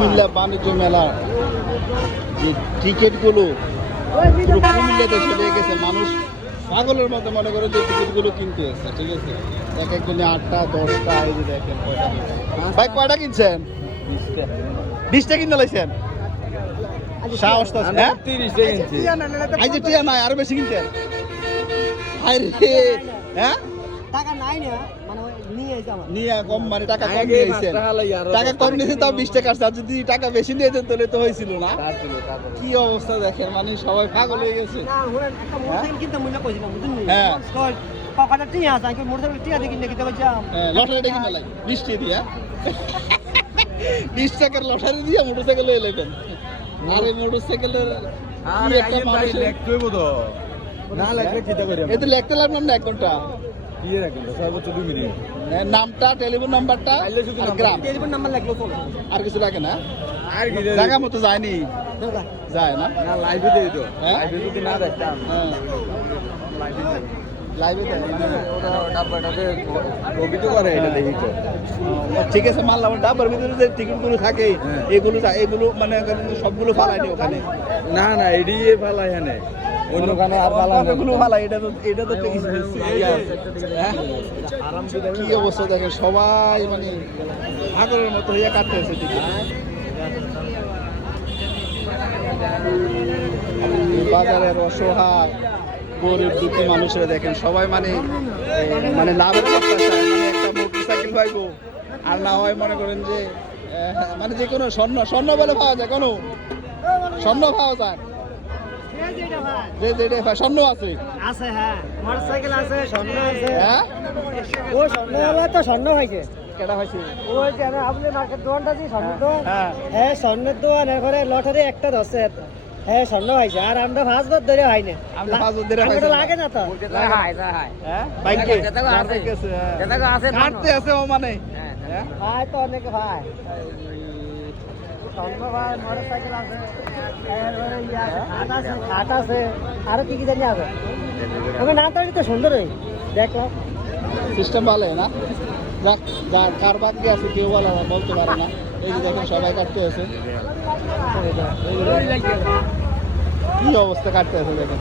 কুমিল্লা বাণিজ্য মেলা যে টিকিটগুলো পুরো কুমিল্লাতে চলে গেছে, মানুষ পাগলের মতো মনে করে যে টিকিটগুলো কিনতে এসছে। ঠিক আছে, এক একজনে 8টা 10টা, এই যে দেখেন কয়টা ভাই, কয়টা কিনছেন? 20টা কিনে লাইছেন? সাহস তো আছে, হ্যাঁ? 30টা কিনছি। আজ টিয়া নাই, আরো বেশি কিনতেন। আরে হ্যাঁ, টাকা নাই না, মানে নিয়ে যাও নিয়ে কম, মানে টাকা কম নিয়েছেন, টাকা কম নিয়েছে তাও 20 টাকা। আর যদি টাকা বেশি নিয়েছেন তাহলে তো হয়েছিল না। কি অবস্থা দেখেন, মানে সবাই পাগল হয়ে গেছে। না ওরা একটা মোটরসাইকেল কিনতে মূল্য কইছিল বুঝুন নি? হ্যাঁ। কয়টা টিয়া আছে, আমি মোটরসাইকেল টিয়া দিয়ে কিনতে কিনতে কইছিলাম। হ্যাঁ, লটারিটা কিনে লাই 20 টাকা দিয়া, 20 টাকার লটারি দিয়া মোটরসাইকেল লয়ে লাইবেন। আর এই মোটরসাইকেলের কি একটা মানুষের না লাগবে চিন্তা করি এতে লিখতে লাগলাম না 1 ঘন্টা। দিয়ে রাখবেন সর্বোচ্চ 2 মিনিট। নামটা, টেলিফোন নাম্বারটা আর গ্রাম, টেলিফোন নাম্বার লাগলো তো। আর কিছু লাগে না। আর কি জায়গা মতো যায়নি, যায় না। না লাইভে দেই তো, হ্যাঁ? লাইভে যদি না দেখতাম হ্যাঁ, লাইভে দেয়। ওটা ডাব্বাটাতে ছবি তো করে, এটা দেখি তো। ঠিক আছে, মানলাম। ডাব্বার ভিতরে যে টিকিটগুলো থাকে হ্যাঁ। এগুলো মানে সবগুলো ফালাইনি ওখানে। না না এডিয়ে ফালাই এখানে, অন্যখানে আর ফালাই না। এগুলো ফালাই, এটা তো একটা হ্যাঁ? কি অবস্থা দেখেন, সবাই মানে পাগলের মতো হইয়া কাটতেছে টিকিট। এই বাজারের অসহায় গরিব দুঃখী মানুষরা দেখেন সবাই মানে মানে লাভের চেষ্টা চায়, মানে একটা মোটরসাইকেল পাইবো, আর না হয় মনে করেন যে মানে যে কোনো স্বর্ণ বলে পাওয়া যায়, কোনো স্বর্ণ পাওয়া যায়, যে যেটা পায় স্বর্ণ আছে। আছে হ্যাঁ, মোটরসাইকেল আছে, স্বর্ণ আছে। হ্যাঁ, ও স্বর্ণ হলে তো স্বর্ণ হয়েছে। কেটা হয়েছে? ওই যে আপনি মার্কেট দোকানটা যে স্বর্ণ দোকান, হ্যাঁ, হ্যাঁ স্বর্ণের দোকান, এরপরে লটারি একটা ধরছে, হ্যাঁ স্বর্ণ হয়েছে। আর আমরা 5 বার ধরে হয় না, আপনি 5 বার ধরে আমাকে তো হয়েছে না? লাগে না তো। হ্যাঁ, বাইকে কাটতে আছে ও মানে। হ্যাঁ, ভাই তো অনেকে ভাই স্বর্ণ ভাই, মোটরসাইকেল আছে, এরপরে ইয়ে আছে, খাট আছে, আরো কি কি জানি আছে। আমি না তো তো সুন্দর হই দেখো, সিস্টেম ভালো না। যার কার বাকি আছে কেউ বলতে পারে না। এই যে দেখেন সবাই কাটতে আছে, কি অবস্থা কাটতে আছে দেখেন।